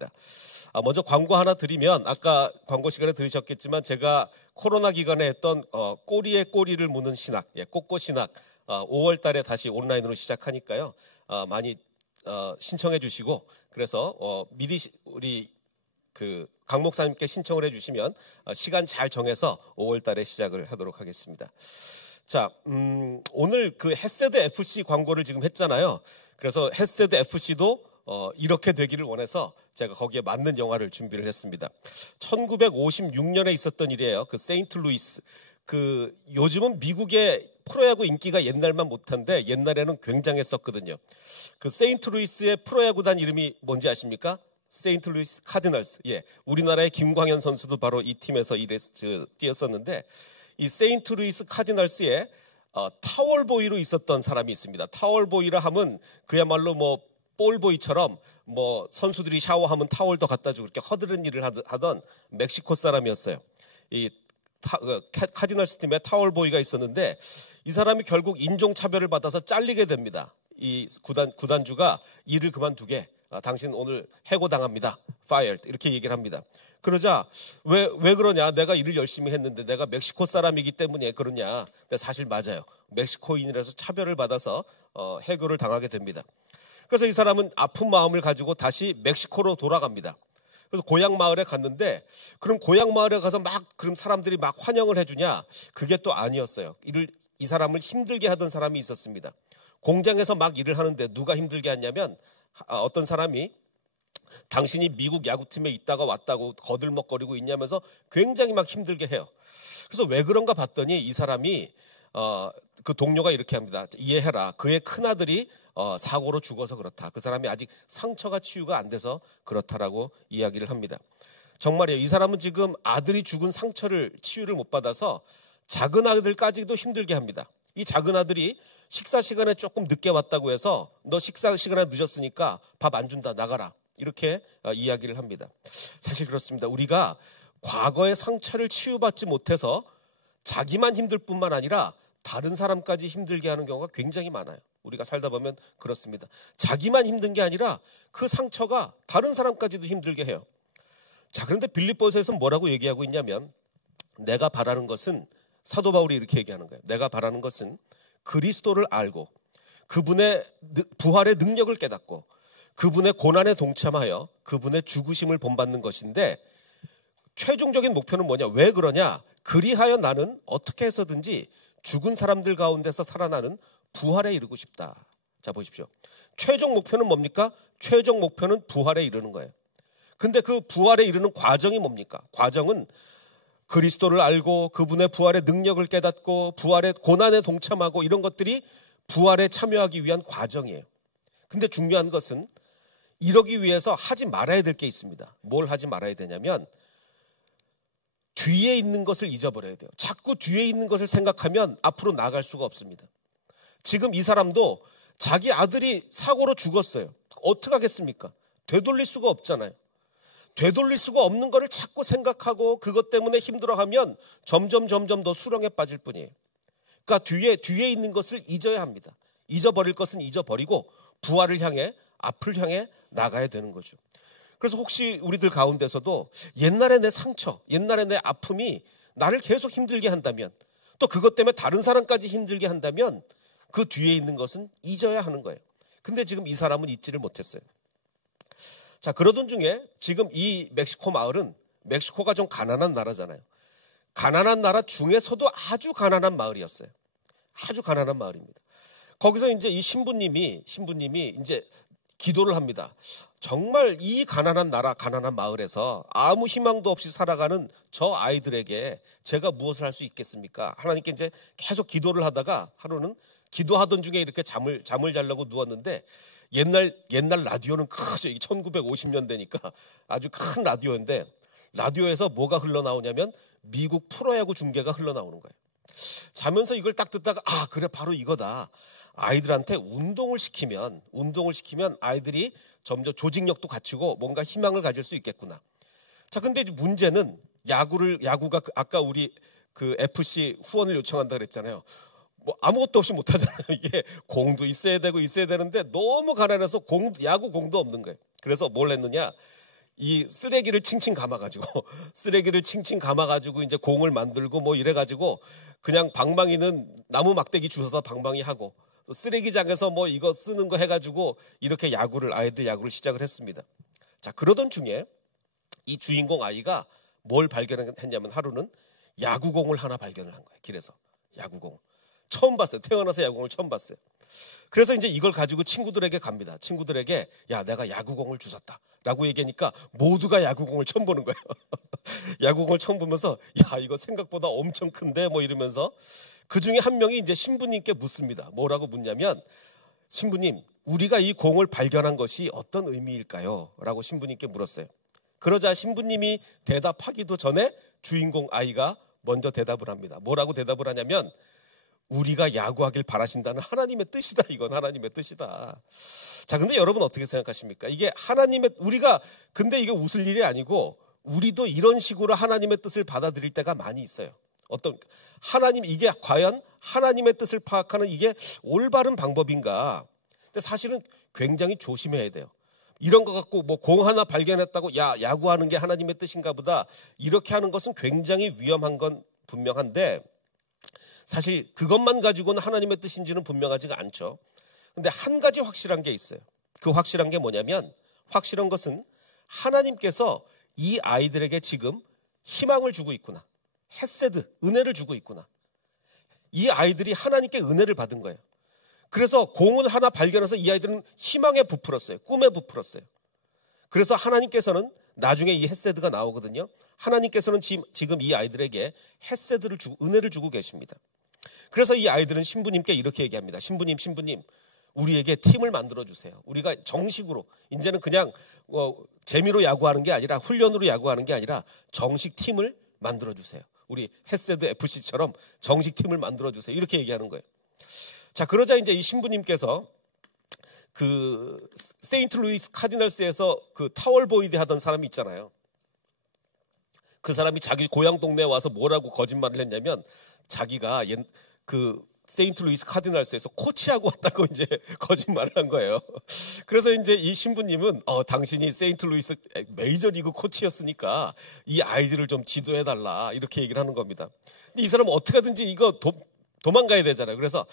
하겠습니다. 먼저 광고 하나 드리면 아까 광고 시간에 들으셨겠지만 제가 코로나 기간에 했던 꼬리에 꼬리를 무는 신학, 꼬꼬신학 5월 달에 다시 온라인으로 시작하니까요. 많이 신청해 주시고 그래서 미리 우리 강 목사님께 신청을 해 주시면 시간 잘 정해서 5월 달에 시작을 하도록 하겠습니다. 자, 오늘 그 헤세드 FC 광고를 지금 했잖아요. 그래서 헤세드 FC도 이렇게 되기를 원해서 제가 거기에 맞는 영화를 준비를 했습니다. 1956년에 있었던 일이에요. 그 세인트루이스. 요즘은 미국의 프로야구 인기가 옛날만 못한데 옛날에는 굉장했었거든요. 그 세인트루이스의 프로야구단 이름이 뭔지 아십니까? 세인트루이스 카디널스. 예, 우리나라의 김광현 선수도 바로 이 팀에서 뛰었었는데 이 세인트루이스 카디널스에 타월보이로 있었던 사람이 있습니다. 타월보이라 하면 그야말로 뭐 볼보이처럼 뭐 선수들이 샤워하면 타월도 갖다 주고 그렇게 허드렛 일을 하던 멕시코 사람이었어요. 이 카디널스 팀에 타월보이가 있었는데 이 사람이 결국 인종차별을 받아서 잘리게 됩니다. 이 구단주가 일을 그만두게, 당신 오늘 해고당합니다. fired 이렇게 얘기를 합니다. 그러자 왜 그러냐, 내가 일을 열심히 했는데 내가 멕시코 사람이기 때문에 그러냐. 근데 사실 맞아요. 멕시코인이라서 차별을 받아서 해고를 당하게 됩니다. 그래서 이 사람은 아픈 마음을 가지고 다시 멕시코로 돌아갑니다. 그래서 고향 마을에 갔는데 그럼 고향 마을에 가서 그럼 사람들이 막 환영을 해주냐? 그게 또 아니었어요. 이 사람을 힘들게 하던 사람이 있었습니다. 공장에서 막 일을 하는데 누가 힘들게 했냐면 어떤 사람이 당신이 미국 야구팀에 있다가 왔다고 거들먹거리고 있냐면서 굉장히 막 힘들게 해요. 그래서 왜 그런가 봤더니 이 사람이 그 동료가 이렇게 합니다. 이해해라. 그의 큰아들이 사고로 죽어서 그렇다. 그 사람이 아직 상처가 치유가 안 돼서 그렇다라고 이야기를 합니다. 정말이에요. 이 사람은 지금 아들이 죽은 상처를 치유를 못 받아서 작은 아들까지도 힘들게 합니다. 이 작은 아들이 식사 시간에 조금 늦게 왔다고 해서 너 식사 시간에 늦었으니까 밥 안 준다, 나가라. 이렇게 이야기를 합니다. 사실 그렇습니다. 우리가 과거의 상처를 치유받지 못해서 자기만 힘들 뿐만 아니라 다른 사람까지 힘들게 하는 경우가 굉장히 많아요. 우리가 살다 보면 그렇습니다. 자기만 힘든 게 아니라 그 상처가 다른 사람까지도 힘들게 해요. 자, 그런데 빌립보서에서는 뭐라고 얘기하고 있냐면 내가 바라는 것은, 사도 바울이 이렇게 얘기하는 거예요. 내가 바라는 것은 그리스도를 알고 그분의 부활의 능력을 깨닫고 그분의 고난에 동참하여 그분의 죽으심을 본받는 것인데, 최종적인 목표는 뭐냐? 왜 그러냐? 그리하여 나는 어떻게 해서든지 죽은 사람들 가운데서 살아나는 부활에 이르고 싶다. 자, 보십시오. 최종 목표는 뭡니까? 최종 목표는 부활에 이르는 거예요. 근데 그 부활에 이르는 과정이 뭡니까? 과정은 그리스도를 알고 그분의 부활의 능력을 깨닫고 부활의 고난에 동참하고 이런 것들이 부활에 참여하기 위한 과정이에요. 근데 중요한 것은 이러기 위해서 하지 말아야 될 게 있습니다. 뭘 하지 말아야 되냐면 뒤에 있는 것을 잊어버려야 돼요. 자꾸 뒤에 있는 것을 생각하면 앞으로 나아갈 수가 없습니다. 지금 이 사람도 자기 아들이 사고로 죽었어요. 어떻게 하겠습니까? 되돌릴 수가 없잖아요. 되돌릴 수가 없는 거를 자꾸 생각하고 그것 때문에 힘들어하면 점점 더 수렁에 빠질 뿐이에요. 그러니까 뒤에 있는 것을 잊어야 합니다. 잊어버릴 것은 잊어버리고 부활을 향해, 앞을 향해 나가야 되는 거죠. 그래서 혹시 우리들 가운데서도 옛날에 내 상처, 옛날에 내 아픔이 나를 계속 힘들게 한다면, 또 그것 때문에 다른 사람까지 힘들게 한다면 그 뒤에 있는 것은 잊어야 하는 거예요. 근데 지금 이 사람은 잊지를 못했어요. 자, 그러던 중에 지금 이 멕시코 마을은, 멕시코가 좀 가난한 나라잖아요. 가난한 나라 중에서도 아주 가난한 마을이었어요. 아주 가난한 마을입니다. 거기서 이제 이 신부님이 이제 기도를 합니다. 정말 이 가난한 나라, 가난한 마을에서 아무 희망도 없이 살아가는 저 아이들에게 제가 무엇을 할 수 있겠습니까? 하나님께 이제 계속 기도를 하다가 하루는 기도하던 중에 이렇게 잠을 자려고 누웠는데 옛날 라디오는 크죠. 1950년대니까 아주 큰 라디오인데 라디오에서 뭐가 흘러나오냐면 미국 프로야구 중계가 흘러나오는 거예요. 자면서 이걸 딱 듣다가 그래, 바로 이거다. 아이들한테 운동을 시키면 아이들이 점점 조직력도 갖추고 뭔가 희망을 가질 수 있겠구나. 자, 근데 문제는 야구가 아까 우리 그 FC 후원을 요청한다 그랬잖아요. 뭐 아무것도 없이 못 하잖아요. 이게 공도 있어야 되는데 너무 가난해서 야구 공도 없는 거예요. 그래서 뭘 했느냐? 이 쓰레기를 칭칭 감아가지고 쓰레기를 칭칭 감아가지고 이제 공을 만들고 뭐 이래가지고 그냥 방망이는 나무 막대기 주워서 방망이 하고 쓰레기장에서 뭐 이거 쓰는 거 해가지고 이렇게 아이들 야구를 시작을 했습니다. 자, 그러던 중에 이 주인공 아이가 뭘 발견했냐면 하루는 야구공을 하나 발견을 한 거예요. 길에서 야구공 처음 봤어요. 태어나서 야구공을 처음 봤어요. 그래서 이제 이걸 가지고 친구들에게 갑니다. 친구들에게 야, 내가 야구공을 주웠다 라고 얘기하니까 모두가 야구공을 처음 보는 거예요. 야구공을 처음 보면서 야, 이거 생각보다 엄청 큰데 뭐 이러면서 그 중에 한 명이 이제 신부님께 묻습니다. 뭐라고 묻냐면 신부님, 우리가 이 공을 발견한 것이 어떤 의미일까요? 라고 신부님께 물었어요. 그러자 신부님이 대답하기도 전에 주인공 아이가 먼저 대답을 합니다. 뭐라고 대답을 하냐면 우리가 야구하길 바라신다는 하나님의 뜻이다. 이건 하나님의 뜻이다. 자, 근데 여러분 어떻게 생각하십니까? 이게 근데 이게 웃을 일이 아니고 우리도 이런 식으로 하나님의 뜻을 받아들일 때가 많이 있어요. 이게 과연 하나님의 뜻을 파악하는 이게 올바른 방법인가? 근데 사실은 굉장히 조심해야 돼요. 이런 거 갖고 뭐 공 하나 발견했다고 야구하는 게 하나님의 뜻인가 보다 이렇게 하는 것은 굉장히 위험한 건 분명한데 사실 그것만 가지고는 하나님의 뜻인지는 분명하지가 않죠. 근데 한 가지 확실한 게 있어요. 그 확실한 게 뭐냐면 확실한 것은 하나님께서 이 아이들에게 지금 희망을 주고 있구나. 헤세드, 은혜를 주고 있구나. 이 아이들이 하나님께 은혜를 받은 거예요. 그래서 공을 하나 발견해서 이 아이들은 희망에 부풀었어요. 꿈에 부풀었어요. 그래서 하나님께서는 나중에 이 헤세드가 나오거든요. 하나님께서는 지금 이 아이들에게 헤세드를 주고 은혜를 주고 계십니다. 그래서 이 아이들은 신부님께 이렇게 얘기합니다. 신부님, 우리에게 팀을 만들어 주세요. 우리가 정식으로 이제는 그냥 재미로 야구하는 게 아니라 훈련으로 야구하는 게 아니라 정식 팀을 만들어 주세요. 우리 헤세드 FC처럼 정식 팀을 만들어 주세요. 이렇게 얘기하는 거예요. 자, 그러자 이제 이 신부님께서 그 세인트루이스 카디널스에서 그 타월 보이드 하던 사람이 있잖아요. 그 사람이 자기 고향 동네에 와서 뭐라고 거짓말을 했냐면 자기가 그 세인트루이스 카디널스에서 코치하고 왔다고 이제 거짓말을 한 거예요. 그래서 이제 이 신부님은 당신이 세인트루이스 메이저리그 코치였으니까 이 아이들을 좀 지도해달라 이렇게 얘기를 하는 겁니다. 근데 이 사람은 어떻게든지 이거 도망가야 되잖아요. 그래서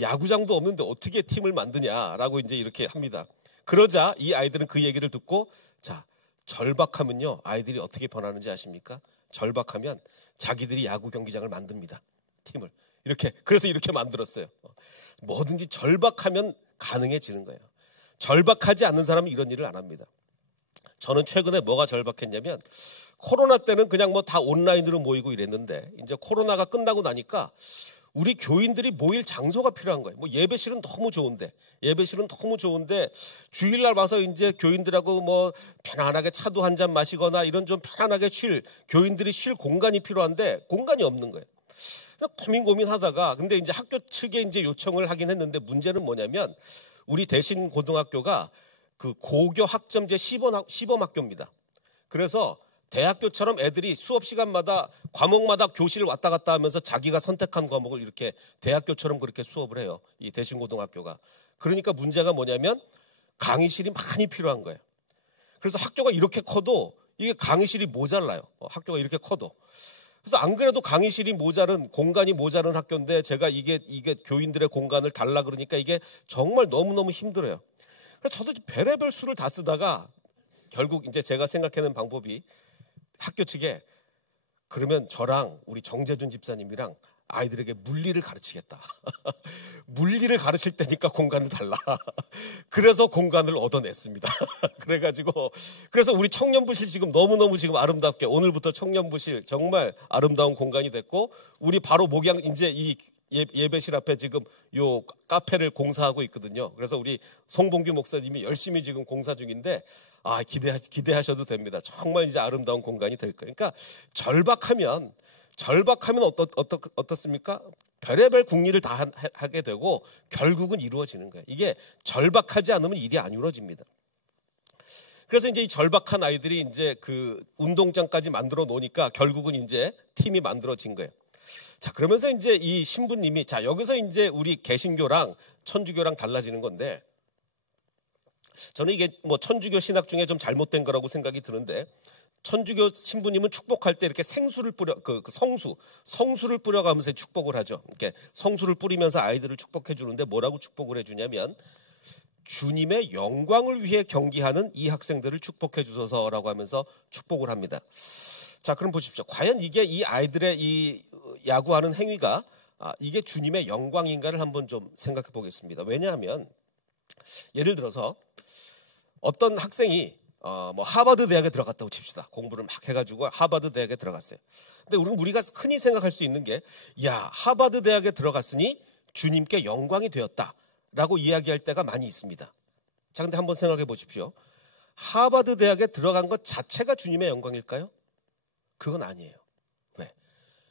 야구장도 없는데 어떻게 팀을 만드냐라고 이제 이렇게 합니다. 그러자 이 아이들은 그 얘기를 듣고 자, 절박하면요 아이들이 어떻게 변하는지 아십니까? 절박하면 자기들이 야구 경기장을 만듭니다. 팀을. 그래서 이렇게 만들었어요. 뭐든지 절박하면 가능해지는 거예요. 절박하지 않는 사람은 이런 일을 안 합니다. 저는 최근에 뭐가 절박했냐면 코로나 때는 그냥 뭐 다 온라인으로 모이고 이랬는데 이제 코로나가 끝나고 나니까 우리 교인들이 모일 장소가 필요한 거예요. 뭐 예배실은 너무 좋은데 주일날 와서 이제 교인들하고 뭐 편안하게 차도 한 잔 마시거나 이런 좀 편안하게 교인들이 쉴 공간이 필요한데 공간이 없는 거예요. 그래서 고민하다가 근데 이제 학교 측에 이제 요청을 하긴 했는데 문제는 뭐냐면 우리 대신 고등학교가 그 고교 학점제 시범 학교입니다. 그래서 대학교처럼 애들이 수업 시간마다 과목마다 교실을 왔다 갔다 하면서 자기가 선택한 과목을 이렇게 대학교처럼 그렇게 수업을 해요. 이 대신 고등학교가. 그러니까 문제가 뭐냐면 강의실이 많이 필요한 거예요. 그래서 학교가 이렇게 커도 이게 강의실이 모자라요. 학교가 이렇게 커도. 그래서 안 그래도 강의실이 공간이 모자른 학교인데 제가 이게 교인들의 공간을 달라 그러니까 이게 정말 너무너무 힘들어요. 그래서 저도 별의별 수를 다 쓰다가 결국 이제 제가 생각해낸 방법이 학교 측에 그러면 저랑 우리 정재준 집사님이랑 아이들에게 물리를 가르치겠다. 물리를 가르칠 때니까 공간을 달라. 그래서 공간을 얻어냈습니다. 그래서 우리 청년부실 지금 너무너무 지금 아름답게 오늘부터 청년부실 정말 아름다운 공간이 됐고 우리 바로 목양 이제 이 예배실 앞에 지금 요 카페를 공사하고 있거든요. 그래서 우리 송봉규 목사님이 열심히 지금 공사 중인데 기대하셔도 됩니다. 정말 이제 아름다운 공간이 될 거예요. 그러니까 절박하면 어떻습니까? 별의별 궁리를 다 하게 되고 결국은 이루어지는 거예요. 이게 절박하지 않으면 일이 안 이루어집니다. 그래서 이제 이 절박한 아이들이 이제 그 운동장까지 만들어 놓으니까 결국은 이제 팀이 만들어진 거예요. 자, 그러면서 이제 이 신부님이 여기서 이제 우리 개신교랑 천주교랑 달라지는 건데 저는 이게 뭐 천주교 신학 중에 좀 잘못된 거라고 생각이 드는데, 천주교 신부님은 축복할 때 이렇게 생수를 뿌려, 성수를 뿌려가면서 축복을 하죠. 이렇게 성수를 뿌리면서 아이들을 축복해 주는데 뭐라고 축복을 해주냐면, 주님의 영광을 위해 경기하는 이 학생들을 축복해 주소서라고 하면서 축복을 합니다. 자, 그럼 보십시오. 과연 이게 이 아이들의 이 야구하는 행위가 이게 주님의 영광인가를 한번 좀 생각해 보겠습니다. 왜냐하면 예를 들어서 어떤 학생이 뭐 하버드 대학에 들어갔다고 칩시다. 공부를 막 해가지고 하버드 대학에 들어갔어요. 근데 우리가 흔히 생각할 수 있는 게, 야, 하버드 대학에 들어갔으니 주님께 영광이 되었다라고 이야기할 때가 많이 있습니다. 자, 근데 한번 생각해 보십시오. 하버드 대학에 들어간 것 자체가 주님의 영광일까요? 그건 아니에요. 왜?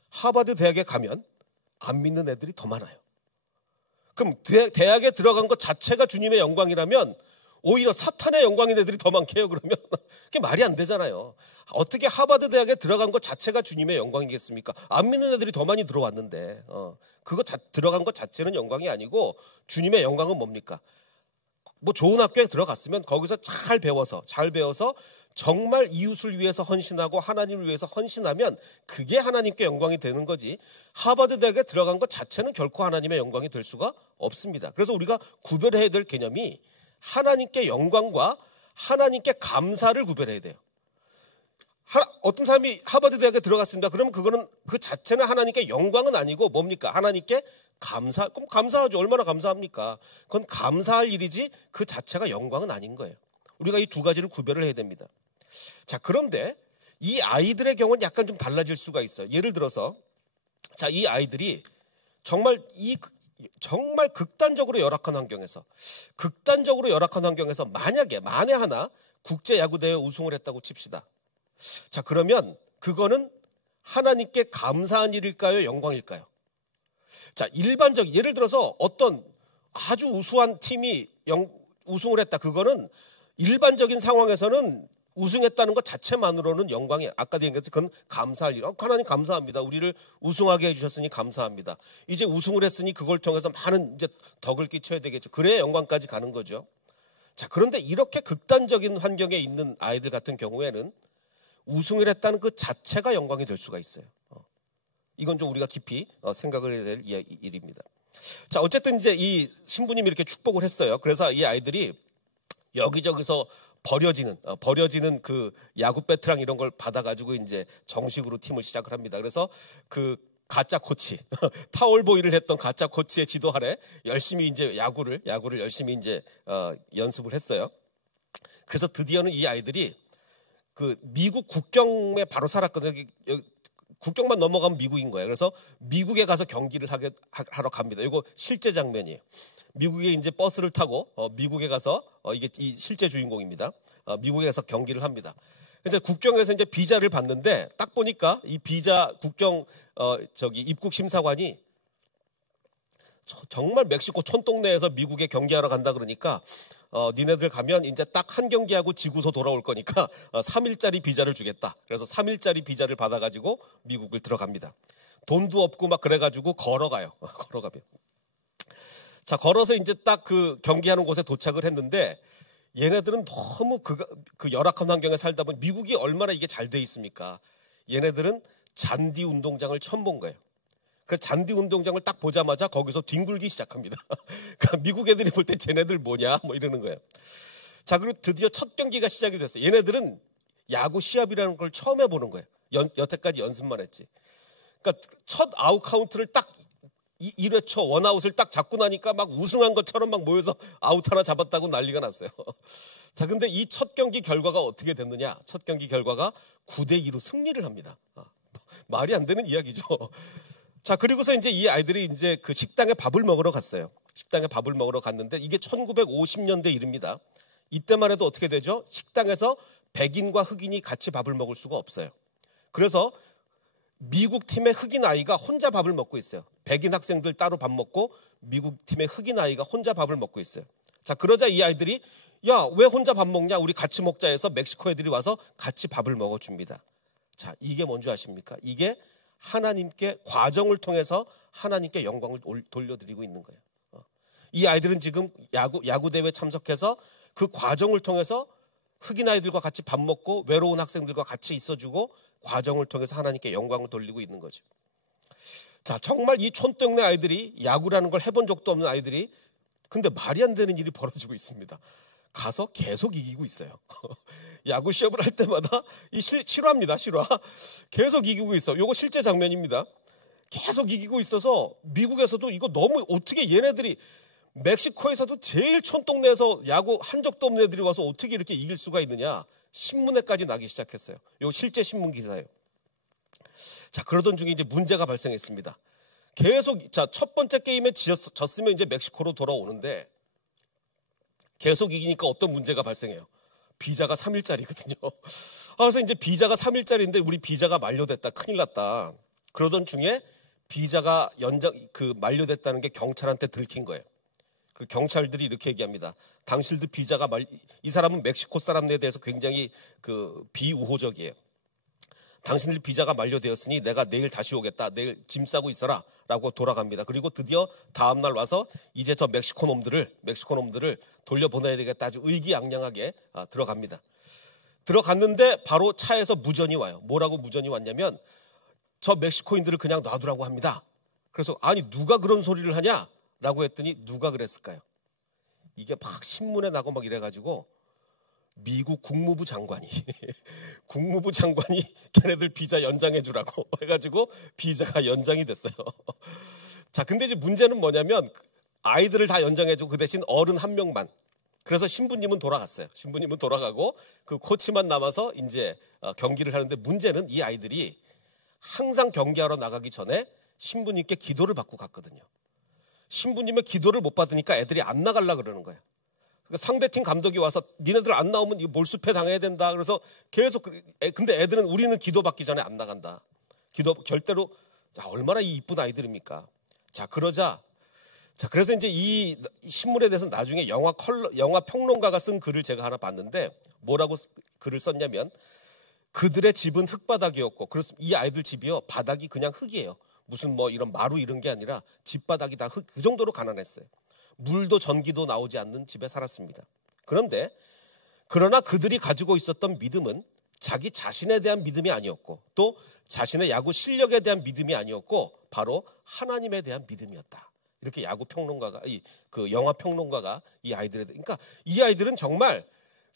하버드 대학에 가면 안 믿는 애들이 더 많아요. 그럼 대학에 들어간 것 자체가 주님의 영광이라면 오히려 사탄의 영광인 애들이 더 많게요. 그러면 그게 말이 안 되잖아요. 어떻게 하버드 대학에 들어간 것 자체가 주님의 영광이겠습니까? 안 믿는 애들이 더 많이 들어왔는데 들어간 것 자체는 영광이 아니고, 주님의 영광은 뭡니까? 뭐 좋은 학교에 들어갔으면 거기서 잘 배워서 정말 이웃을 위해서 헌신하고 하나님을 위해서 헌신하면 그게 하나님께 영광이 되는 거지, 하버드 대학에 들어간 것 자체는 결코 하나님의 영광이 될 수가 없습니다. 그래서 우리가 구별해야 될 개념이 하나님께 영광과 하나님께 감사를 구별해야 돼요. 어떤 사람이 하버드 대학에 들어갔습니다. 그러면 그거는 그 자체는 하나님께 영광은 아니고 뭡니까? 하나님께 감사. 그럼 감사하죠. 얼마나 감사합니까? 그건 감사할 일이지 그 자체가 영광은 아닌 거예요. 우리가 이 두 가지를 구별을 해야 됩니다. 자, 그런데 이 아이들의 경우는 약간 좀 달라질 수가 있어요. 예를 들어서 자, 이 아이들이 정말 극단적으로 열악한 환경에서 만에 하나 국제야구대회 우승을 했다고 칩시다. 자, 그러면 그거는 하나님께 감사한 일일까요? 영광일까요? 자, 예를 들어서 어떤 아주 우수한 팀이 우승을 했다. 그거는 일반적인 상황에서는 우승했다는 것 자체만으로는 영광이, 아까도 얘기했듯이 그건 감사할 일. 하나님 감사합니다. 우리를 우승하게 해주셨으니 감사합니다. 이제 우승을 했으니 그걸 통해서 많은 이제 덕을 끼쳐야 되겠죠. 그래야 영광까지 가는 거죠. 자, 그런데 이렇게 극단적인 환경에 있는 아이들 같은 경우에는 우승을 했다는 그 자체가 영광이 될 수가 있어요. 이건 좀 우리가 깊이 생각을 해야 될 일입니다. 자, 어쨌든 이제 이 신부님이 이렇게 축복을 했어요. 그래서 이 아이들이 여기저기서 버려지는 그 야구 배트랑 이런 걸 받아가지고 이제 정식으로 팀을 시작을 합니다. 그래서 그 가짜 코치, 타올보이를 했던 가짜 코치의 지도 아래 열심히 이제 야구를 열심히 이제 연습을 했어요. 그래서 드디어는 이 아이들이 그 미국 국경에 바로 살았거든요. 국경만 넘어가면 미국인 거예요. 그래서 미국에 가서 경기를 하러 갑니다. 이거 실제 장면이에요. 미국에 이제 버스를 타고 미국에 가서 이게 이 실제 주인공입니다. 미국에 가서 경기를 합니다. 그래서 국경에서 이제 비자를 받는데 딱 보니까 이 비자 국경 입국 심사관이 정말 멕시코 촌동네에서 미국에 경기하러 간다 그러니까 니네들 가면 이제 딱 한 경기하고 지구서 돌아올 거니까 3일짜리 비자를 주겠다. 그래서 3일짜리 비자를 받아가지고 미국을 들어갑니다. 돈도 없고 막 그래가지고 걸어가요. 걸어가면. 자, 걸어서 이제 딱 그 경기하는 곳에 도착을 했는데 얘네들은 너무 그 열악한 환경에 살다 보니 미국이 얼마나 이게 잘 돼 있습니까? 얘네들은 잔디 운동장을 처음 본 거예요. 그래서 잔디 운동장을 딱 보자마자 거기서 뒹굴기 시작합니다. 그러니까 미국 애들이 볼 때 쟤네들 뭐냐 뭐 이러는 거예요. 자, 그리고 드디어 첫 경기가 시작이 됐어요. 얘네들은 야구 시합이라는 걸 처음 해보는 거예요. 여태까지 연습만 했지. 그러니까 첫 아웃 카운트를 딱 1회 초 원아웃을 딱 잡고 나니까 막 우승한 것처럼 막 모여서 아웃 하나 잡았다고 난리가 났어요. 자, 근데 이 첫 경기 결과가 어떻게 됐느냐? 첫 경기 결과가 9대2로 승리를 합니다. 말이 안 되는 이야기죠. 자, 그리고서 이제 이 아이들이 이제 그 식당에 밥을 먹으러 갔어요. 식당에 밥을 먹으러 갔는데 이게 1950년대 일입니다. 이때만 해도 어떻게 되죠? 식당에서 백인과 흑인이 같이 밥을 먹을 수가 없어요. 그래서 미국 팀의 흑인 아이가 혼자 밥을 먹고 있어요. 백인 학생들 따로 밥 먹고 미국 팀의 흑인 아이가 혼자 밥을 먹고 있어요. 자, 그러자 이 아이들이 야, 왜 혼자 밥 먹냐? 우리 같이 먹자 해서 멕시코 애들이 와서 같이 밥을 먹어줍니다. 자, 이게 뭔지 아십니까? 이게 하나님께 과정을 통해서 하나님께 영광을 돌려드리고 있는 거예요. 이 아이들은 지금 야구 대회 참석해서 그 과정을 통해서 흑인 아이들과 같이 밥 먹고 외로운 학생들과 같이 있어주고 과정을 통해서 하나님께 영광을 돌리고 있는 거죠. 자, 정말 이 촌동네 아이들이 야구라는 걸 해본 적도 없는 아이들이 근데 말이 안 되는 일이 벌어지고 있습니다. 가서 계속 이기고 있어요. 야구 시합을 할 때마다 이 실화입니다. 실화. 계속 이기고 있어. 이거 실제 장면입니다. 계속 이기고 있어서 미국에서도 이거 너무 어떻게 얘네들이 멕시코에서도 제일 촌동네에서 야구 한 적도 없는 애들이 와서 어떻게 이렇게 이길 수가 있느냐. 신문에까지 나기 시작했어요. 이거 실제 신문 기사예요. 자, 그러던 중에 이제 문제가 발생했습니다. 계속 자, 첫 번째 게임에 졌으면 이제 멕시코로 돌아오는데 계속 이기니까 어떤 문제가 발생해요. 비자가 3일짜리거든요. 그래서 이제 비자가 3일짜리인데 우리 비자가 만료됐다. 큰일 났다. 그러던 중에 비자가 만료됐다는 게 경찰한테 들킨 거예요. 그 경찰들이 이렇게 얘기합니다. 당신들 비자가 이 사람은 멕시코 사람들에 대해서 굉장히 비우호적이에요. 당신들 비자가 만료되었으니 내가 내일 다시 오겠다. 내일 짐 싸고 있어라. 라고 돌아갑니다. 그리고 드디어 다음날 와서 이제 저 멕시코 놈들을 돌려보내야 되겠다. 아주 의기양양하게 들어갑니다. 들어갔는데 바로 차에서 무전이 와요. 뭐라고 무전이 왔냐면 저 멕시코인들을 그냥 놔두라고 합니다. 그래서 아니 누가 그런 소리를 하냐? 라고 했더니 누가 그랬을까요? 이게 막 신문에 나고 막 이래가지고 미국 국무부 장관이 걔네들 비자 연장해 주라고 해가지고 비자가 연장이 됐어요. 자, 근데 이제 문제는 뭐냐면 아이들을 다 연장해 주고 그 대신 어른 한 명만. 그래서 신부님은 돌아갔어요. 신부님은 돌아가고 그 코치만 남아서 이제 경기를 하는데 문제는 이 아이들이 항상 경기하러 나가기 전에 신부님께 기도를 받고 갔거든요. 신부님의 기도를 못 받으니까 애들이 안 나가려고 그러는 거예요. 그러니까 상대팀 감독이 와서 니네들 안 나오면 이거 몰수패 당해야 된다. 그래서 계속 근데 애들은 우리는 기도받기 전에 안 나간다. 기도 절대로. 자, 얼마나 이쁜 아이들입니까? 자, 그래서 이제 이 신문에 대해서 나중에 영화 평론가가 쓴 글을 제가 하나 봤는데 뭐라고 글을 썼냐면 그들의 집은 흙바닥이었고 그래서 이 아이들 집이요 바닥이 그냥 흙이에요. 무슨 뭐 이런 마루 이런 게 아니라 집바닥이 다 흙, 그 정도로 가난했어요. 물도 전기도 나오지 않는 집에 살았습니다. 그러나 그들이 가지고 있었던 믿음은 자기 자신에 대한 믿음이 아니었고 또 자신의 야구 실력에 대한 믿음이 아니었고 바로 하나님에 대한 믿음이었다. 이렇게 야구 평론가가 그 영화 평론가가 이 아이들에 그러니까 이 아이들은 정말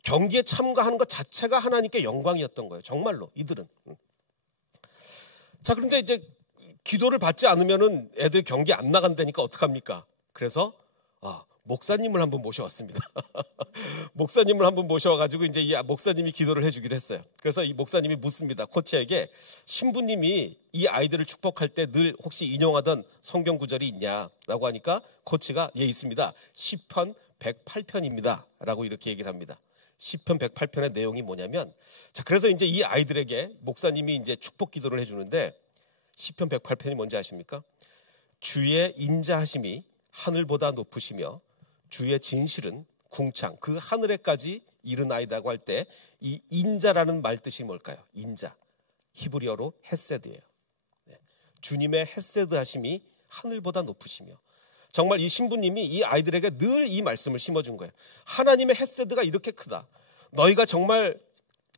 경기에 참가하는 것 자체가 하나님께 영광이었던 거예요. 정말로 이들은. 자, 그런데 이제 기도를 받지 않으면은 애들 경기 안 나간다니까 어떡합니까? 그래서 목사님을 한번 모셔왔습니다. 목사님을 한번 모셔와가지고 이제 이 목사님이 기도를 해주기로 했어요. 그래서 이 목사님이 묻습니다. 코치에게 신부님이 이 아이들을 축복할 때 늘 혹시 인용하던 성경 구절이 있냐라고 하니까 코치가 예 있습니다. 시편 108편입니다. 라고 이렇게 얘기를 합니다. 시편 108편의 내용이 뭐냐면 자 그래서 이제 이 아이들에게 목사님이 이제 축복 기도를 해주는데 시편 108편이 뭔지 아십니까? 주의 인자하심이 하늘보다 높으시며 주의 진실은 궁창 그 하늘에까지 이르나이다고 할 때 이 인자라는 말 뜻이 뭘까요? 인자 히브리어로 헤세드예요. 주님의 헤세드 하심이 하늘보다 높으시며 정말 이 신부님이 이 아이들에게 늘 이 말씀을 심어준 거예요. 하나님의 헤세드가 이렇게 크다. 너희가 정말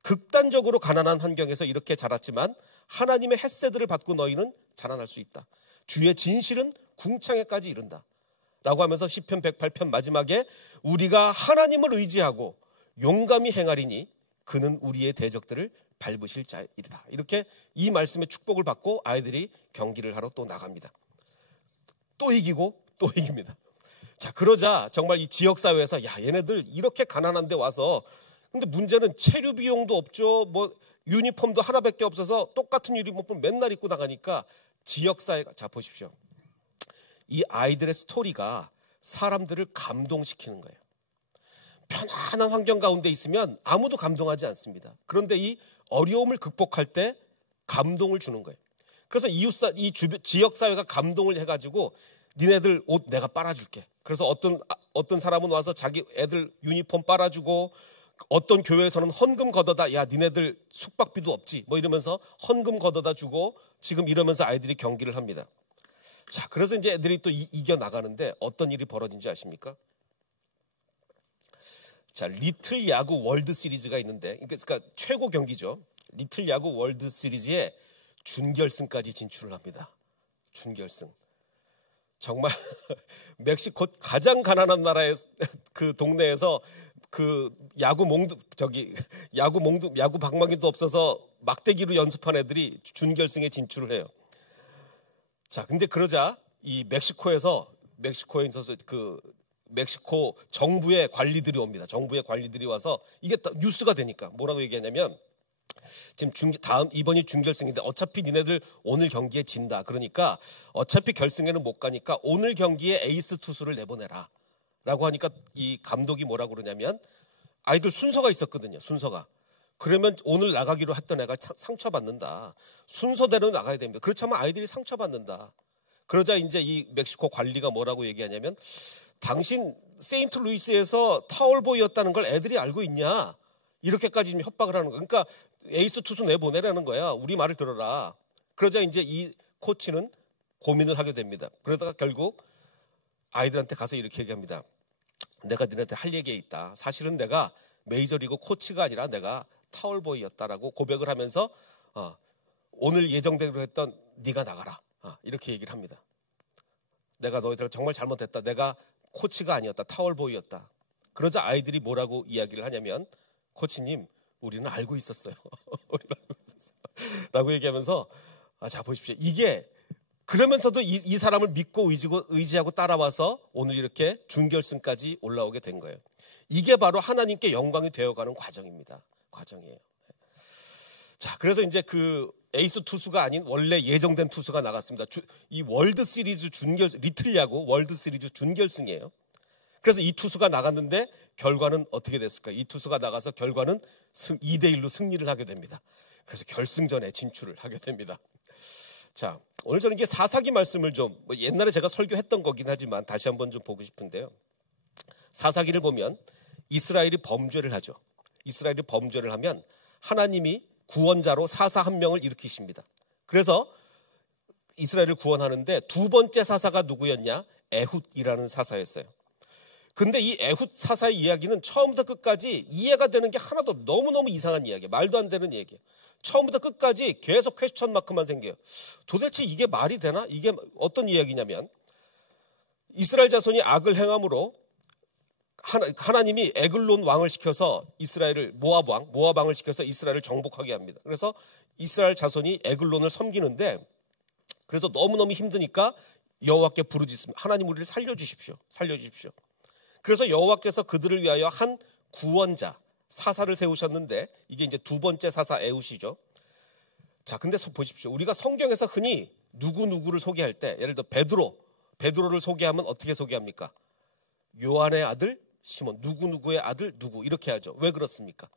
극단적으로 가난한 환경에서 이렇게 자랐지만 하나님의 헤세드를 받고 너희는 자라날 수 있다. 주의 진실은 궁창에까지 이른다. 라고 하면서 시편 108편 마지막에 우리가 하나님을 의지하고 용감히 행하리니 그는 우리의 대적들을 밟으실 자이다. 이렇게 이 말씀의 축복을 받고 아이들이 경기를 하러 또 나갑니다. 또 이기고 또 이깁니다. 자, 그러자 정말 이 지역사회에서 야 얘네들 이렇게 가난한데 와서 근데 문제는 체류 비용도 없죠. 뭐 유니폼도 하나밖에 없어서 똑같은 유니폼을 맨날 입고 나가니까 지역사회가 자 보십시오. 이 아이들의 스토리가 사람들을 감동시키는 거예요. 편안한 환경 가운데 있으면 아무도 감동하지 않습니다. 그런데 이 어려움을 극복할 때 감동을 주는 거예요. 그래서 지역사회가 감동을 해가지고 니네들 옷 내가 빨아줄게. 그래서 어떤 사람은 와서 자기 애들 유니폼 빨아주고 어떤 교회에서는 헌금 걷어다 야 니네들 숙박비도 없지 뭐 이러면서 헌금 걷어다 주고 지금 이러면서 아이들이 경기를 합니다. 자, 그래서 이제 애들이 또 이겨 나가는데 어떤 일이 벌어진지 아십니까? 자, 리틀 야구 월드 시리즈가 있는데, 그러니까 최고 경기죠. 리틀 야구 월드 시리즈에 준결승까지 진출을 합니다. 준결승. 정말 멕시코 가장 가난한 나라의 그 동네에서 그 야구 방망이도 없어서 막대기로 연습한 애들이 준결승에 진출을 해요. 자, 근데 그러자 이 멕시코에 있어서 그 멕시코 정부의 관리들이 옵니다. 정부의 관리들이 와서 이게 뉴스가 되니까 뭐라고 얘기하냐면, 지금 이번이 준결승인데 어차피 니네들 오늘 경기에 진다. 그러니까 어차피 결승에는 못 가니까 오늘 경기에 에이스 투수를 내보내라. 라고 하니까 이 감독이 뭐라고 그러냐면, 아이들 순서가 있었거든요. 순서가. 그러면 오늘 나가기로 했던 애가 상처받는다. 순서대로 나가야 됩니다. 그렇지 않으면 아이들이 상처받는다. 그러자 이제 이 멕시코 관리가 뭐라고 얘기하냐면, 당신 세인트루이스에서 타월보이였다는 걸 애들이 알고 있냐? 이렇게까지 지금 협박을 하는 거예요. 그러니까 에이스 투수 내보내라는 거야. 우리 말을 들어라. 그러자 이제 이 코치는 고민을 하게 됩니다. 그러다가 결국 아이들한테 가서 이렇게 얘기합니다. 내가 너네한테 할 얘기가 있다. 사실은 내가 메이저리그 코치가 아니라 내가 타월보이였다라고 고백을 하면서 오늘 예정대로 했던 네가 나가라. 이렇게 얘기를 합니다. 내가 너희들 정말 잘못했다. 내가 코치가 아니었다. 타월보이였다. 그러자 아이들이 뭐라고 이야기를 하냐면, 코치님, 우리는 알고 있었어요. 우리는 알고 있었어요. 라고 얘기하면서, 자, 보십시오. 이게, 그러면서도 이 사람을 믿고 의지하고 따라와서 오늘 이렇게 준결승까지 올라오게 된 거예요. 이게 바로 하나님께 영광이 되어가는 과정입니다. 과정이에요. 자, 그래서 이제 그 에이스 투수가 아닌 원래 예정된 투수가 나갔습니다. 이 월드 시리즈 리틀 야구 월드 시리즈 준결승이에요. 그래서 이 투수가 나갔는데 결과는 어떻게 됐을까요? 이 투수가 나가서 결과는 2대1로 승리를 하게 됩니다. 그래서 결승전에 진출을 하게 됩니다. 자, 오늘 저는 이게 사사기 말씀을 좀 옛날에 제가 설교했던 거긴 하지만 다시 한번 좀 보고 싶은데요. 사사기를 보면 이스라엘이 범죄를 하죠. 이스라엘이 범죄를 하면 하나님이 구원자로 사사 한 명을 일으키십니다. 그래서 이스라엘을 구원하는데 두 번째 사사가 누구였냐? 에훗이라는 사사였어요. 근데 이 에훗 사사의 이야기는 처음부터 끝까지 이해가 되는 게 하나도 너무너무 이상한 이야기예요. 말도 안 되는 얘기예요. 처음부터 끝까지 계속 퀘스천 마크만 생겨요. 도대체 이게 말이 되나? 이게 어떤 이야기냐면, 이스라엘 자손이 악을 행함으로 하나님이 에글론 왕을 시켜서 이스라엘을 모압 왕을 시켜서 이스라엘을 정복하게 합니다. 그래서 이스라엘 자손이 에글론을 섬기는데, 그래서 너무너무 힘드니까 여호와께 부르짖습니다. 하나님, 우리를 살려주십시오. 살려주십시오. 그래서 여호와께서 그들을 위하여 한 구원자 사사를 세우셨는데, 이게 이제 두 번째 사사 에훗이죠. 자, 근데 보십시오. 우리가 성경에서 흔히 누구누구를 소개할 때, 예를 들어 베드로를 소개하면 어떻게 소개합니까? 요한의 아들 시몬, 누구누구의 아들 누구, 이렇게 하죠. 왜 그렇습니까?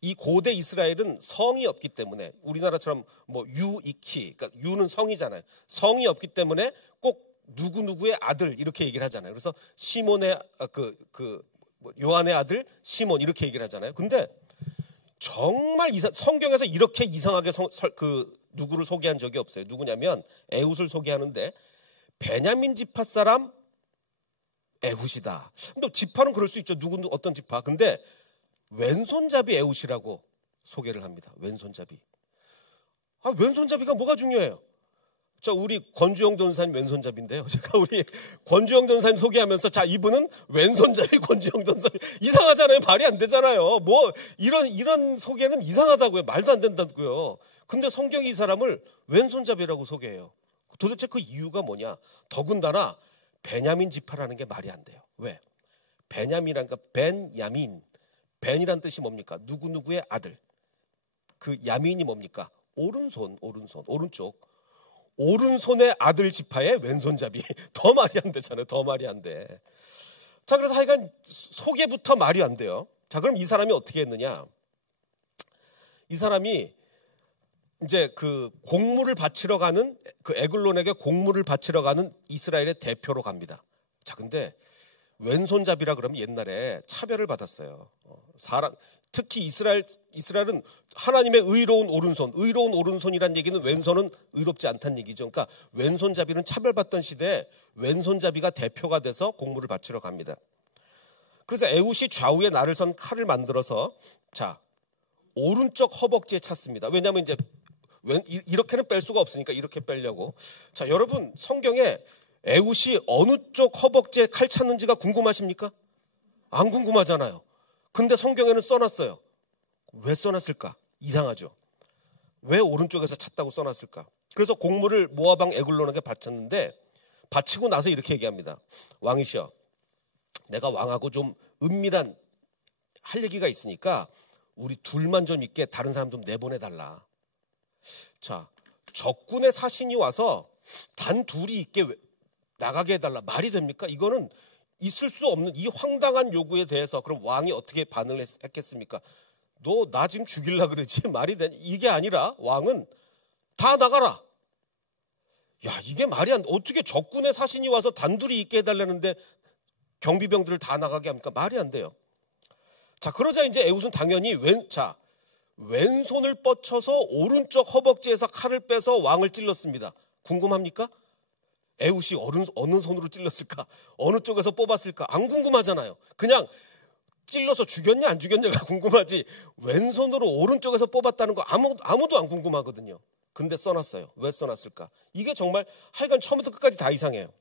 이 고대 이스라엘은 성이 없기 때문에, 우리나라처럼 뭐 유이키, 그러니까 유는 성이잖아요. 성이 없기 때문에 꼭 누구누구의 아들 이렇게 얘기를 하잖아요. 그래서 시몬의 요한의 아들 시몬 이렇게 얘기를 하잖아요. 근데 정말 성경에서 이렇게 이상하게 누구를 소개한 적이 없어요. 누구냐면 에훗을 소개하는데, 베냐민 지파 사람 에훗이다. 근데 지파는 그럴 수 있죠. 어떤 지파. 근데 왼손잡이 에훗이라고 소개를 합니다. 왼손잡이. 왼손잡이가 뭐가 중요해요? 자, 우리 권주영 전사님 왼손잡인데요. 제가 우리 권주영 전사님 소개하면서, 자, 이분은 왼손잡이 권주영 전사님. 이상하잖아요. 말이 안 되잖아요. 뭐 이런 소개는 이상하다고요. 말도 안 된다고요. 근데 성경이 이 사람을 왼손잡이라고 소개해요. 도대체 그 이유가 뭐냐? 더군다나 베냐민 지파라는 게 말이 안 돼요. 왜? 베냐민이라니까 벤야민. 벤이란 뜻이 뭡니까? 누구누구의 아들. 그 야민이 뭡니까? 오른손, 오른쪽. 오른손의 아들 지파의 왼손잡이. 더 말이 안 되잖아요. 더 말이 안 돼. 자, 그래서 하여간 소개부터 말이 안 돼요. 자, 그럼 이 사람이 어떻게 했느냐? 이 사람이 이제 그 공물을 바치러 가는, 그 에글론에게 공물을 바치러 가는 이스라엘의 대표로 갑니다. 자, 근데 왼손잡이라 그러면 옛날에 차별을 받았어요. 특히 이스라엘은 하나님의 의로운 오른손이란 얘기는 왼손은 의롭지 않다는 얘기죠. 그러니까 왼손잡이는 차별받던 시대에 왼손잡이가 대표가 돼서 공물을 바치러 갑니다. 그래서 에훗이 좌우에 날을 선 칼을 만들어서 자 오른쪽 허벅지에 찼습니다. 왜냐하면 이제 이렇게는 뺄 수가 없으니까 이렇게 빼려고. 자, 여러분 성경에 에훗이 어느 쪽 허벅지에 칼 찼는지가 궁금하십니까? 안 궁금하잖아요. 근데 성경에는 써놨어요. 왜 써놨을까? 이상하죠. 왜 오른쪽에서 찼다고 써놨을까? 그래서 곡물을 모압 왕 에글론에게 바쳤는데 바치고 나서 이렇게 얘기합니다. 왕이시여, 내가 왕하고 좀 은밀한 할 얘기가 있으니까 우리 둘만 좀 있게 다른 사람 좀 내보내달라. 자, 적군의 사신이 와서 단 둘이 있게 나가게 해달라. 말이 됩니까? 이거는 있을 수 없는 이 황당한 요구에 대해서 그럼 왕이 어떻게 반응을 했겠습니까? 너 나 지금 죽일라 그러지? 말이 되냐? 이게 아니라 왕은 다 나가라. 야, 이게 말이 안 돼. 어떻게 적군의 사신이 와서 단둘이 있게 해달라는데 경비병들을 다 나가게 합니까? 말이 안 돼요. 자, 그러자 이제 에훗은 당연히 왼손을 뻗쳐서 오른쪽 허벅지에서 칼을 빼서 왕을 찔렀습니다. 궁금합니까? 에훗이 어느 손으로 찔렀을까? 어느 쪽에서 뽑았을까? 안 궁금하잖아요. 그냥 찔러서 죽였냐 안 죽였냐가 궁금하지 왼손으로 오른쪽에서 뽑았다는 거 아무도 안 궁금하거든요. 근데 써놨어요. 왜 써놨을까? 이게 정말 하여간 처음부터 끝까지 다 이상해요.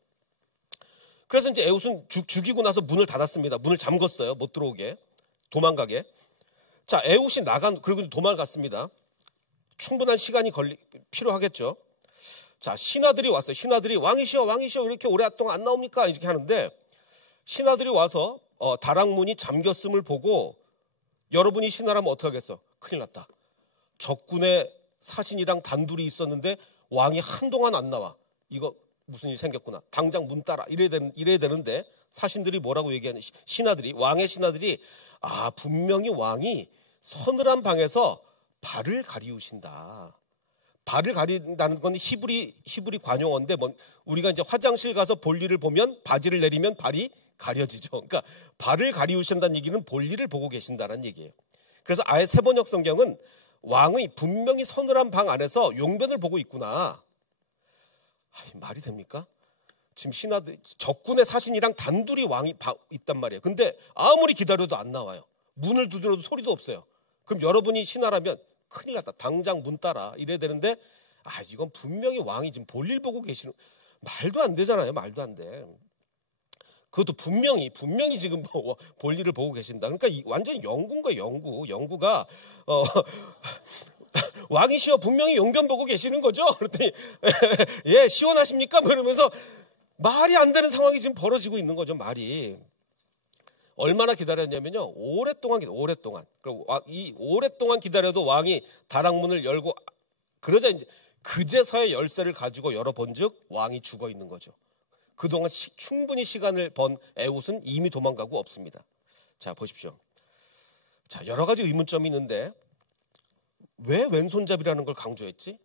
그래서 이제 에훗은 죽이고 나서 문을 닫았습니다. 문을 잠궜어요. 못 들어오게. 도망가게. 자, 에훗이 그리고 도망갔습니다. 충분한 시간이 필요하겠죠. 자, 신하들이 왔어요. 신하들이 왕이시여 이렇게 오랫동안 안 나옵니까? 이렇게 하는데 신하들이 와서 다락문이 잠겼음을 보고 여러분이 신하라면 어떻게 하겠어? 큰일 났다. 적군의 사신이랑 단둘이 있었는데 왕이 한동안 안 나와. 이거 무슨 일이 생겼구나. 당장 문 따라. 이래야 되는데 사신들이 뭐라고 얘기하냐. 왕의 신하들이 분명히 왕이 서늘한 방에서 발을 가리우신다. 발을 가린다는 건 히브리 관용어인데 우리가 이제 화장실 가서 볼일을 보면 바지를 내리면 발이 가려지죠. 그러니까 발을 가리우신다는 얘기는 볼일을 보고 계신다는 얘기예요. 그래서 아예 세번역 성경은 왕의 분명히 서늘한 방 안에서 용변을 보고 있구나. 말이 됩니까? 지금 신하들 적군의 사신이랑 단둘이 왕이 있단 말이에요. 근데 아무리 기다려도 안 나와요. 문을 두드려도 소리도 없어요. 그럼 여러분이 신하라면 큰일 났다. 당장 문 따라. 이래야 되는데 이건 분명히 왕이 지금 볼일 보고 계시는 말도 안 되잖아요. 말도 안 돼. 그것도 분명히 지금 볼일을 보고 계신다. 그러니까 완전히 영구인 거예요. 영구가 왕이시여 분명히 용변 보고 계시는 거죠. 그랬더니 예 시원하십니까? 이러면서 말이 안 되는 상황이 지금 벌어지고 있는 거죠. 말이. 얼마나 기다렸냐면요. 오랫동안. 이 오랫동안 기다려도 왕이 다락문을 열고 그러자 이제 그제서야 열쇠를 가지고 열어본즉 왕이 죽어 있는 거죠. 그동안 충분히 시간을 번 에훗은 이미 도망가고 없습니다. 자, 보십시오. 자, 여러 가지 의문점이 있는데 왜 왼손잡이라는 걸 강조했지?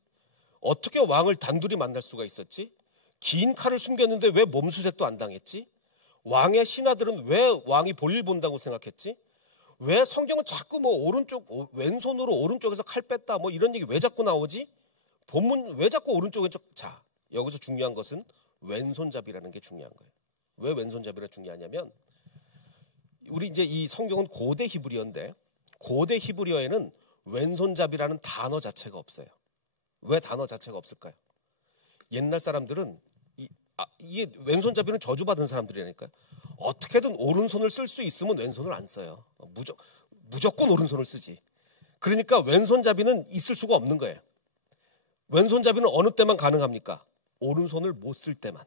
어떻게 왕을 단둘이 만날 수가 있었지? 긴 칼을 숨겼는데 왜 몸수색도 안 당했지? 왕의 신하들은 왜 왕이 볼일 본다고 생각했지? 왜 성경은 자꾸 왼손으로 오른쪽에서 칼 뺐다 이런 얘기 왜 자꾸 나오지? 본문 왜 자꾸 오른쪽에 자, 여기서 중요한 것은 왼손잡이라는 게 중요한 거예요. 왜 왼손잡이가 중요하냐면 우리 이제 이 성경은 고대 히브리어인데 고대 히브리어에는 왼손잡이라는 단어 자체가 없어요. 왜 단어 자체가 없을까요? 옛날 사람들은 이게 왼손잡이는 저주받은 사람들이라니까요. 어떻게든 오른손을 쓸 수 있으면 왼손을 안 써요. 무조건 오른손을 쓰지. 그러니까 왼손잡이는 있을 수가 없는 거예요. 왼손잡이는 어느 때만 가능합니까? 오른손을 못 쓸 때만.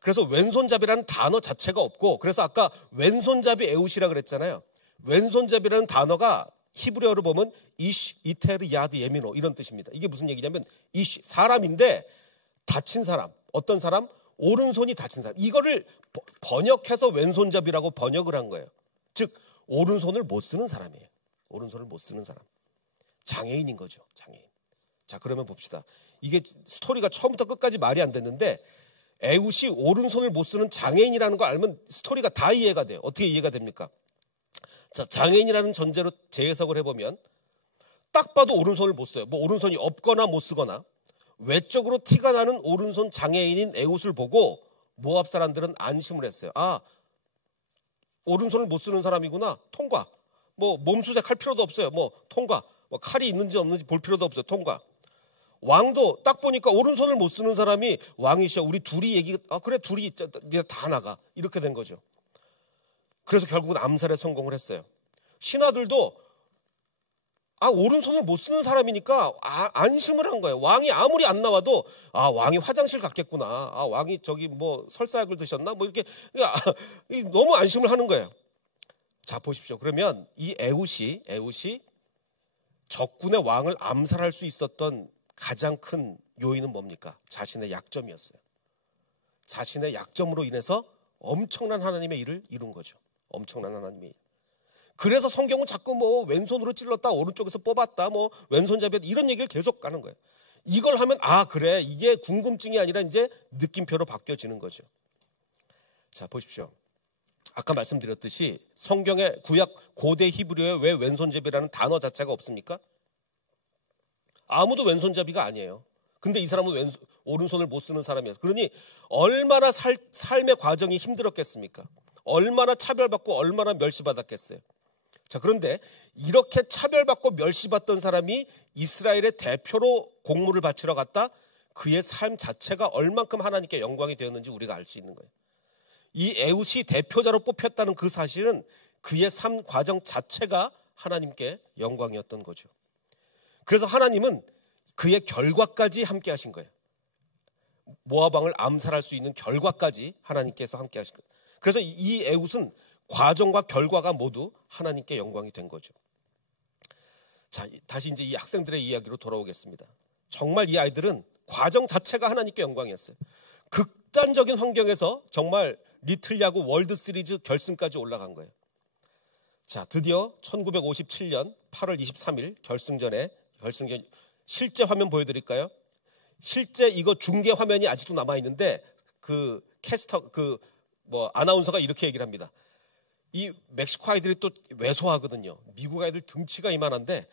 그래서 왼손잡이라는 단어 자체가 없고 그래서 아까 왼손잡이 에훗이라 그랬잖아요. 왼손잡이라는 단어가 히브리어로 보면 이쉬, 이테르, 야드, 예미노 이런 뜻입니다. 이게 무슨 얘기냐면 이쉬, 사람인데 다친 사람, 어떤 사람? 오른손이 다친 사람. 이거를 번역해서 왼손잡이라고 번역을 한 거예요. 즉 오른손을 못 쓰는 사람이에요. 오른손을 못 쓰는 사람. 장애인인 거죠. 장애인. 자, 그러면 봅시다. 이게 스토리가 처음부터 끝까지 말이 안 됐는데 에훗이 오른손을 못 쓰는 장애인이라는 거 알면 스토리가 다 이해가 돼요. 어떻게 이해가 됩니까? 자, 장애인이라는 전제로 재해석을 해보면 딱 봐도 오른손을 못 써요. 오른손이 없거나 못 쓰거나 외적으로 티가 나는 오른손 장애인인 에훗을 보고 모압 사람들은 안심을 했어요. 오른손을 못 쓰는 사람이구나. 통과. 뭐 몸수색 할 필요도 없어요. 뭐 통과. 뭐 칼이 있는지 없는지 볼 필요도 없어요. 통과. 왕도 딱 보니까 오른손을 못 쓰는 사람이 왕이셔. 우리 둘이 그래 둘이 네가 다 나가. 이렇게 된 거죠. 그래서 결국은 암살에 성공을 했어요. 신하들도 오른손을 못 쓰는 사람이니까 안심을 한 거예요. 왕이 아무리 안 나와도 왕이 화장실 갔겠구나. 왕이 저기 뭐 설사약을 드셨나? 뭐 이렇게 너무 안심을 하는 거예요. 자, 보십시오. 그러면 이 에훗이 적군의 왕을 암살할 수 있었던 가장 큰 요인은 뭡니까? 자신의 약점이었어요. 자신의 약점으로 인해서 엄청난 하나님의 일을 이룬 거죠. 엄청난 하나님의 일. 그래서 성경은 자꾸 뭐 왼손으로 찔렀다 오른쪽에서 뽑았다 뭐 왼손잡이 이런 얘기를 계속 가는 거예요. 이걸 하면 그래 이게 궁금증이 아니라 이제 느낌표로 바뀌어지는 거죠. 자, 보십시오. 아까 말씀드렸듯이 성경의 구약 고대 히브리어에 왜 왼손잡이라는 단어 자체가 없습니까? 아무도 왼손잡이가 아니에요. 근데 이 사람은 오른손을 못 쓰는 사람이었어요. 그러니 얼마나 삶의 과정이 힘들었겠습니까? 얼마나 차별받고 얼마나 멸시받았겠어요. 자, 그런데 이렇게 차별받고 멸시받던 사람이 이스라엘의 대표로 공물을 바치러 갔다. 그의 삶 자체가 얼만큼 하나님께 영광이 되었는지 우리가 알 수 있는 거예요. 이 에훗이 대표자로 뽑혔다는 그 사실은 그의 삶 과정 자체가 하나님께 영광이었던 거죠. 그래서 하나님은 그의 결과까지 함께 하신 거예요. 모압 왕을 암살할 수 있는 결과까지 하나님께서 함께 하신 거예요. 그래서 이 에훗은 과정과 결과가 모두 하나님께 영광이 된 거죠. 자, 다시 이제 이 학생들의 이야기로 돌아오겠습니다. 정말 이 아이들은 과정 자체가 하나님께 영광이었어요. 극단적인 환경에서 정말 리틀 야구 월드 시리즈 결승까지 올라간 거예요. 자, 드디어 1957년 8월 23일 결승전 실제 화면 보여드릴까요? 실제 이거 중계 화면이 아직도 남아 있는데 그 캐스터 아나운서가 이렇게 얘기를 합니다. 이 멕시코 아이들이 또 왜소하거든요. 미국 아이들 등치가 이만한데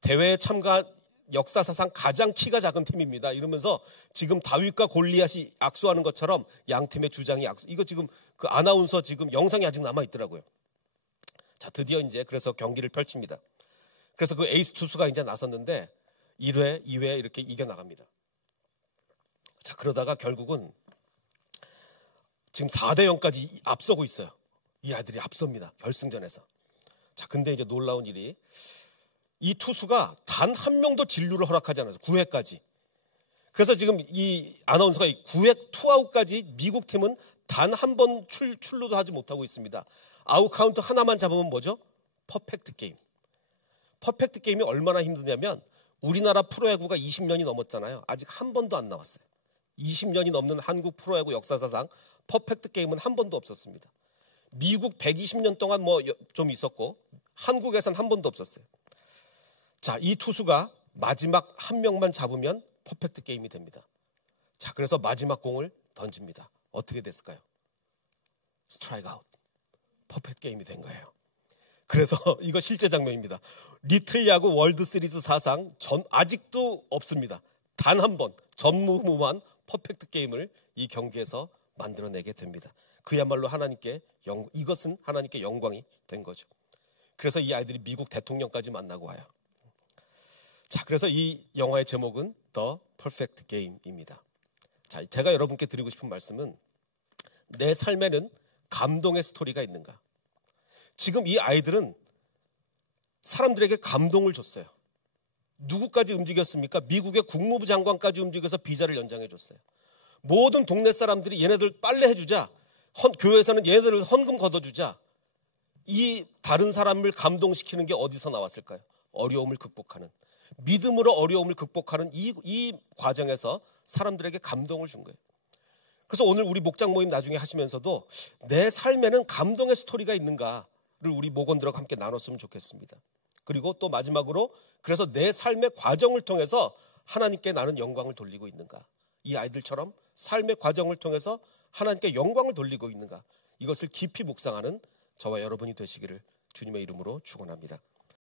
대회에 참가 역사사상 가장 키가 작은 팀입니다. 이러면서 지금 다윗과 골리앗이 악수하는 것처럼 양 팀의 주장이 악수. 이거 지금 그 아나운서 지금 영상이 아직 남아 있더라고요. 자, 드디어 이제 그래서 경기를 펼칩니다. 그래서 그 에이스 투수가 이제 나섰는데 1회, 2회 이렇게 이겨나갑니다. 자, 그러다가 결국은 지금 4대0까지 앞서고 있어요. 이 아이들이 앞섭니다. 결승전에서. 자, 근데 이제 놀라운 일이 이 투수가 단 한 명도 진루를 허락하지 않았어요. 9회까지. 그래서 지금 이 아나운서가 9회 투아웃까지 미국 팀은 단 한 번 출루도 하지 못하고 있습니다. 아웃 카운트 하나만 잡으면 뭐죠? 퍼펙트 게임. 퍼펙트 게임이 얼마나 힘드냐면 우리나라 프로야구가 20년이 넘었잖아요. 아직 한 번도 안 나왔어요. 20년이 넘는 한국 프로야구 역사사상 퍼펙트 게임은 한 번도 없었습니다. 미국 120년 동안 뭐 좀 있었고 한국에선 한 번도 없었어요. 자, 이 투수가 마지막 한 명만 잡으면 퍼펙트 게임이 됩니다. 자, 그래서 마지막 공을 던집니다. 어떻게 됐을까요? 스트라이크 아웃. 퍼펙트 게임이 된 거예요. 그래서 이거 실제 장면입니다. 리틀 야구 월드 시리즈 사상 아직도 없습니다. 단 한 번 전무후무한 퍼펙트 게임을 이 경기에서 만들어내게 됩니다. 그야말로 이것은 하나님께 영광이 된 거죠. 그래서 이 아이들이 미국 대통령까지 만나고 와요. 자, 그래서 이 영화의 제목은 The Perfect Game입니다. 자, 제가 여러분께 드리고 싶은 말씀은 내 삶에는 감동의 스토리가 있는가? 지금 이 아이들은 사람들에게 감동을 줬어요. 누구까지 움직였습니까? 미국의 국무부 장관까지 움직여서 비자를 연장해 줬어요. 모든 동네 사람들이 얘네들 빨래 해주자. 교회에서는 얘네들을 헌금 걷어주자. 이 다른 사람을 감동시키는 게 어디서 나왔을까요? 어려움을 극복하는. 믿음으로 어려움을 극복하는 이 과정에서 사람들에게 감동을 준 거예요. 그래서 오늘 우리 목장 모임 나중에 하시면서도 내 삶에는 감동의 스토리가 있는가를 우리 목원들과 함께 나눴으면 좋겠습니다. 그리고 또 마지막으로 그래서 내 삶의 과정을 통해서 하나님께 나는 영광을 돌리고 있는가? 이 아이들처럼 삶의 과정을 통해서 하나님께 영광을 돌리고 있는가? 이것을 깊이 묵상하는 저와 여러분이 되시기를 주님의 이름으로 축원합니다.